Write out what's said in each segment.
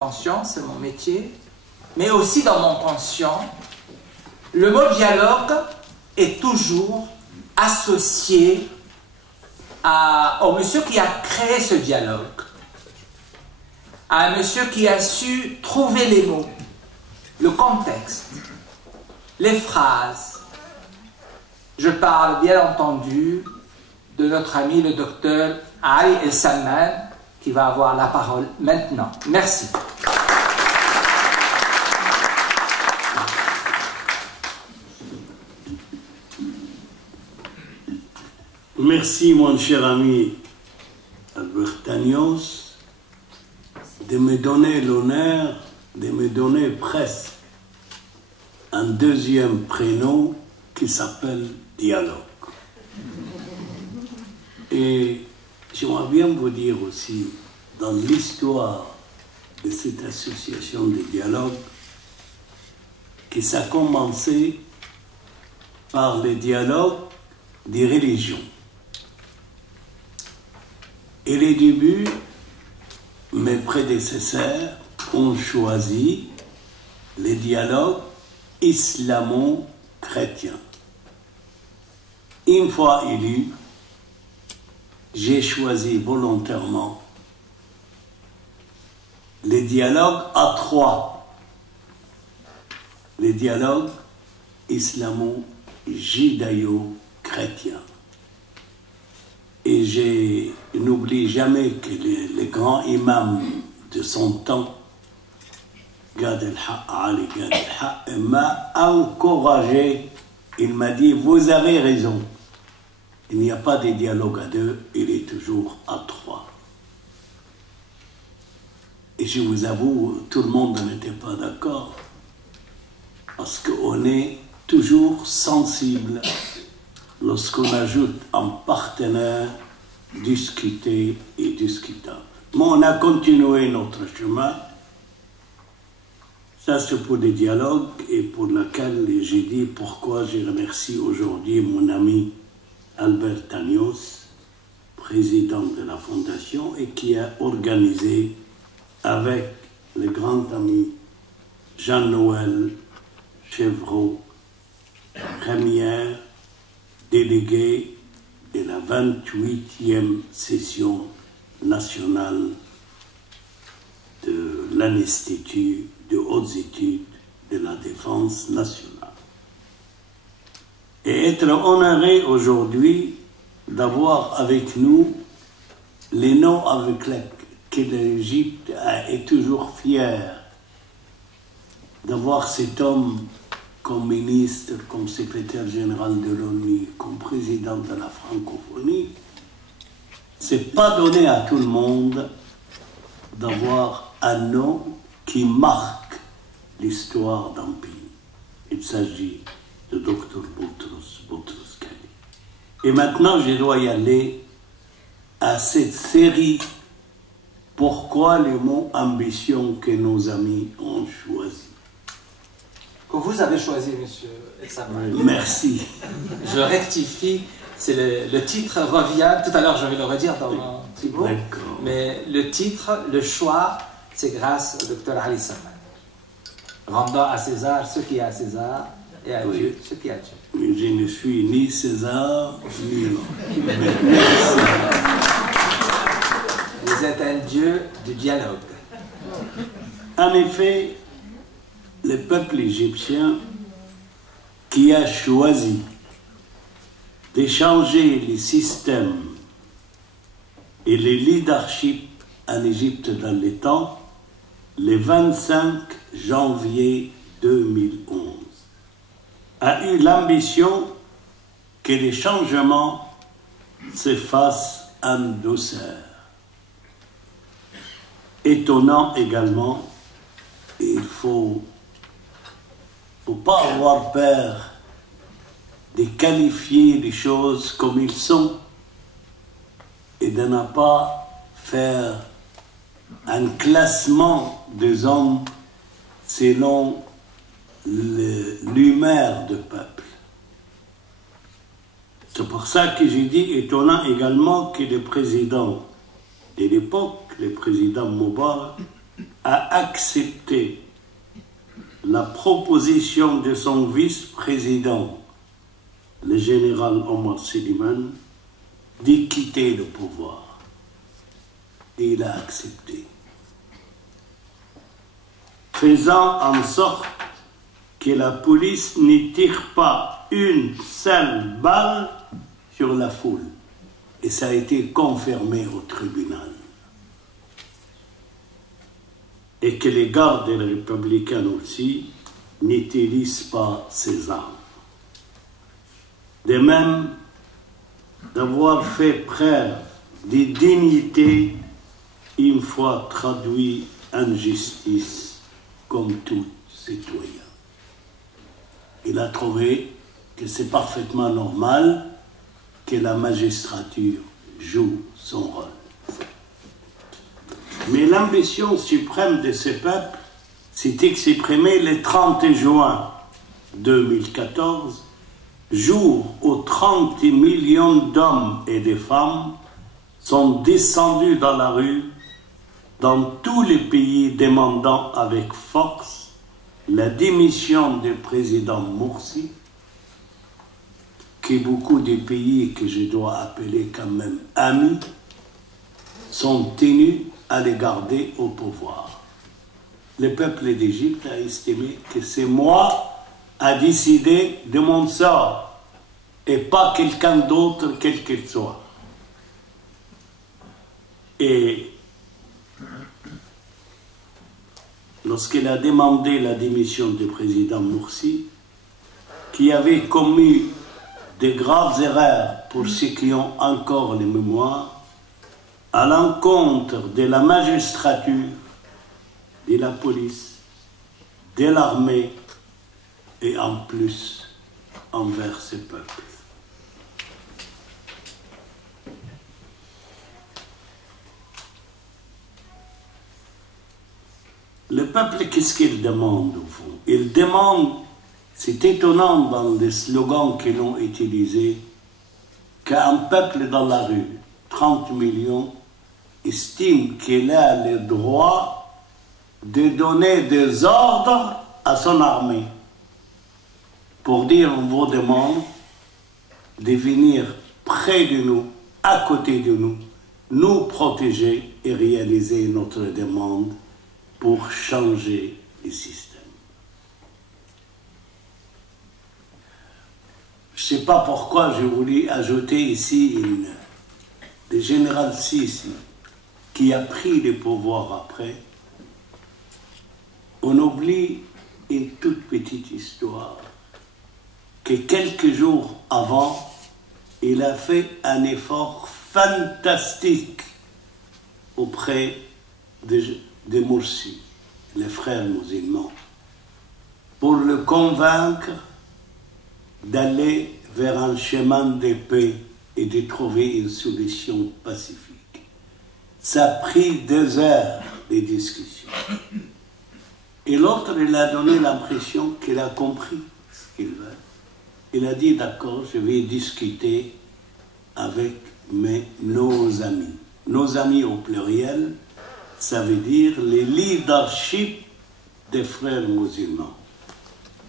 conscient, c'est mon métier, mais aussi dans mon conscient, le mot dialogue est toujours associé au monsieur qui a créé ce dialogue, à un monsieur qui a su trouver les mots, le contexte, les phrases. Je parle bien entendu de notre ami le docteur Ali El-Salman, qui va avoir la parole maintenant. Merci. Merci, mon cher ami Albertanios, de me donner l'honneur, de me donner presque un deuxième prénom qui s'appelle Dialogue. Et j'aimerais bien vous dire aussi, dans l'histoire de cette association de dialogue, que ça a commencé par le dialogue des religions. Et les débuts, mes prédécesseurs ont choisi le dialogue islamo-chrétien. Une fois élu, j'ai choisi volontairement le dialogue à trois, le dialogue islamo-judaïo-chrétien. Et je n'oublie jamais que le grand imam de son temps, Gad el-Haq, Ali Gad el-Haq, m'a encouragé. Il m'a dit, vous avez raison. Il n'y a pas de dialogue à deux, il est toujours à trois. Et je vous avoue, tout le monde n'était pas d'accord. Parce qu'on est toujours sensible lorsqu'on ajoute un partenaire discuté et discutable. Mais on a continué notre chemin. Ça, c'est pour des dialogues et pour lequel j'ai dit pourquoi je remercie aujourd'hui mon ami Albertanios, président de la Fondation, et qui a organisé avec le grand ami Jean-Noël Chevreau, première délégué de la 28e session nationale de l'Institut de hautes études de la défense nationale. Et être honoré aujourd'hui d'avoir avec nous les noms avec lesquels l'Égypte est toujours fière d'avoir cet homme comme ministre, comme secrétaire général de l'ONU, comme président de la francophonie. C'est pas donné à tout le monde d'avoir un nom qui marque l'histoire d'un pays. Il s'agit de Dr Boutros-Ghali. Et maintenant, je dois y aller à cette série. Pourquoi le mot ambition que nos amis ont choisi? Que vous avez choisi, monsieur El-Salman. Merci. Je rectifie, c'est le titre revient, tout à l'heure je vais le redire dans mon tribut, mais le titre, le choix, c'est grâce au docteur Ali Salman. Rendant à César ce qui est à César et à Dieu ce qui est à Dieu. Je ne suis ni César, ni l'homme. Vous êtes un Dieu du dialogue. En effet, le peuple égyptien qui a choisi de changer les systèmes et le leadership en Égypte dans les temps, le 25 janvier 2011, a eu l'ambition que les changements se fassent en douceur. Étonnant également, et il faut pas avoir peur de qualifier les choses comme ils sont et de ne pas faire un classement des hommes selon l'humeur du peuple. C'est pour ça que j'ai dit étonnant également que le président de l'époque, le président Moubarak, a accepté la proposition de son vice-président, le général Omar Suleiman, de quitter le pouvoir. Et il a accepté, faisant en sorte que la police ne tire pas une seule balle sur la foule. Et ça a été confirmé au tribunal. Et que les gardes républicains aussi n'utilisent pas ces armes. De même, d'avoir fait preuve de dignité une fois traduit en justice comme tout citoyen. Il a trouvé que c'est parfaitement normal que la magistrature joue son rôle. Mais l'ambition suprême de ce peuple s'est exprimée le 30 juin 2014, jour où 30 millions d'hommes et de femmes sont descendus dans la rue dans tous les pays demandant avec force la démission du président Morsi, que beaucoup de pays que je dois appeler quand même amis sont tenus à les garder au pouvoir. Le peuple d'Égypte a estimé que c'est moi à décider de mon sort et pas quelqu'un d'autre, quel qu'il soit. Et lorsqu'il a demandé la démission du président Morsi, qui avait commis de graves erreurs pour ceux qui ont encore les mémoires, à l'encontre de la magistrature, de la police, de l'armée et en plus envers ce peuple. Le peuple, qu'est-ce qu'il demande au fond? Il demande, c'est étonnant dans les slogans qu'ils ont utilisés, qu'un peuple dans la rue, 30 millions, estime qu'il a le droit de donner des ordres à son armée pour dire on vous demande de venir près de nous, à côté de nous, nous protéger et réaliser notre demande pour changer le système. Je ne sais pas pourquoi j'ai voulu ajouter ici le général Sissi, qui a pris le pouvoir après. On oublie une toute petite histoire, que quelques jours avant, il a fait un effort fantastique auprès de Morsi, les frères musulmans, pour le convaincre d'aller vers un chemin de paix et de trouver une solution pacifique. Ça a pris 2 heures de discussion. Et l'autre, il a donné l'impression qu'il a compris ce qu'il veut. Il a dit, d'accord, je vais discuter avec nos amis. Nos amis au pluriel, ça veut dire les leaderships des frères musulmans.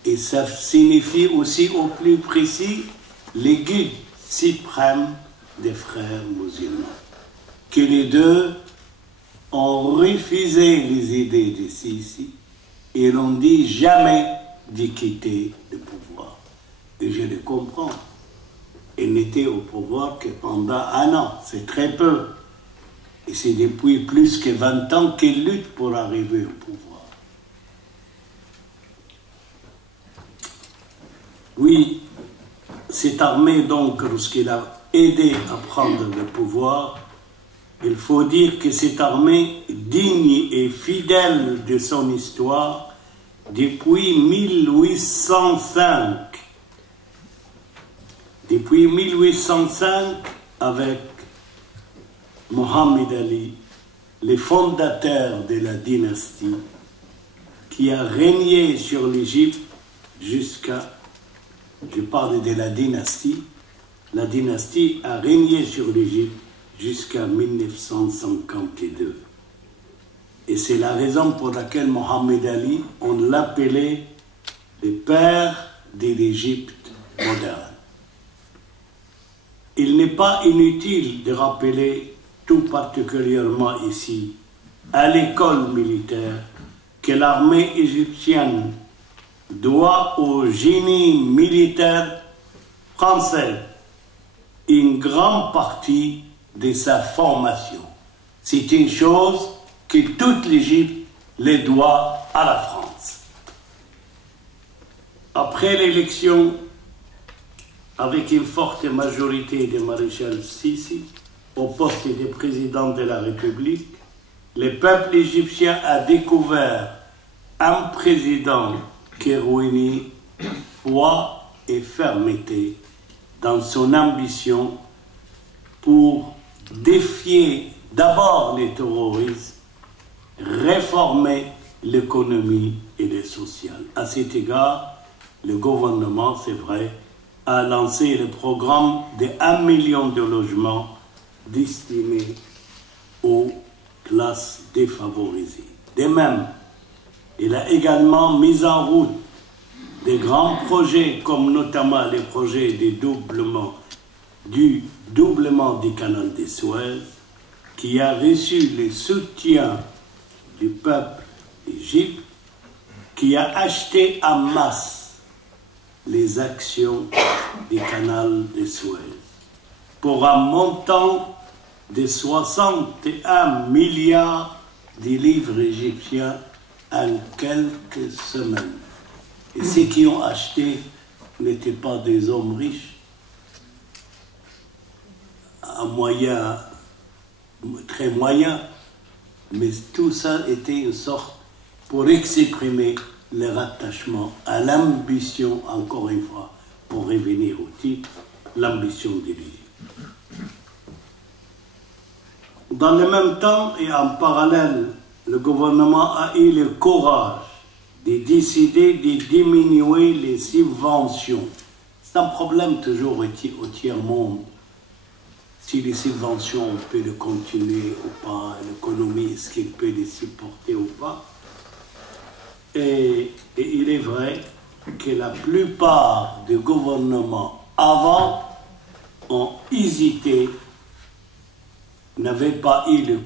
Et ça signifie aussi au plus précis les guides suprêmes des frères musulmans. Que les deux ont refusé les idées de Sissi et n'ont dit jamais de quitter le pouvoir. Et je le comprends. Il n'était au pouvoir que pendant 1 an, c'est très peu. Et c'est depuis plus que 20 ans qu'il lutte pour arriver au pouvoir. Oui, cette armée, donc, lorsqu'il a aidé à prendre le pouvoir, il faut dire que cette armée, digne et fidèle de son histoire, depuis 1805, avec Mohamed Ali, le fondateur de la dynastie, qui a régné sur l'Égypte jusqu'à, je parle de la dynastie a régné sur l'Égypte jusqu'à 1952. Et c'est la raison pour laquelle Mohamed Ali, on l'appelait le père de l'Égypte moderne. Il n'est pas inutile de rappeler, tout particulièrement ici, à l'école militaire, que l'armée égyptienne doit au génie militaire français une grande partie de sa formation. C'est une chose que toute l'Égypte les doit à la France. Après l'élection, avec une forte majorité de maréchal Sissi au poste de président de la République, le peuple égyptien a découvert un président qui réunit foi et fermeté dans son ambition pour défier d'abord les terroristes, réformer l'économie et le social. À cet égard, le gouvernement, c'est vrai, a lancé le programme de 1 million de logements destinés aux classes défavorisées. De même, il a également mis en route des grands projets, comme notamment les projets du doublement du canal de Suez, qui a reçu le soutien du peuple d'Égypte, qui a acheté en masse les actions du canal de Suez pour un montant de 61 milliards de livres égyptiens en quelques semaines. Et ceux qui ont acheté n'étaient pas des hommes riches, à moyen, très moyen, mais tout ça était une sorte pour exprimer leur attachement à l'ambition, encore une fois, pour revenir au titre, l'ambition de l'Égypte. Dans le même temps et en parallèle, le gouvernement a eu le courage de décider de diminuer les subventions. C'est un problème toujours au tiers-monde. Si les subventions, on peut les continuer ou pas, l'économie, est-ce qu'il peut les supporter ou pas. Et il est vrai que la plupart des gouvernements avant ont hésité, n'avaient pas eu le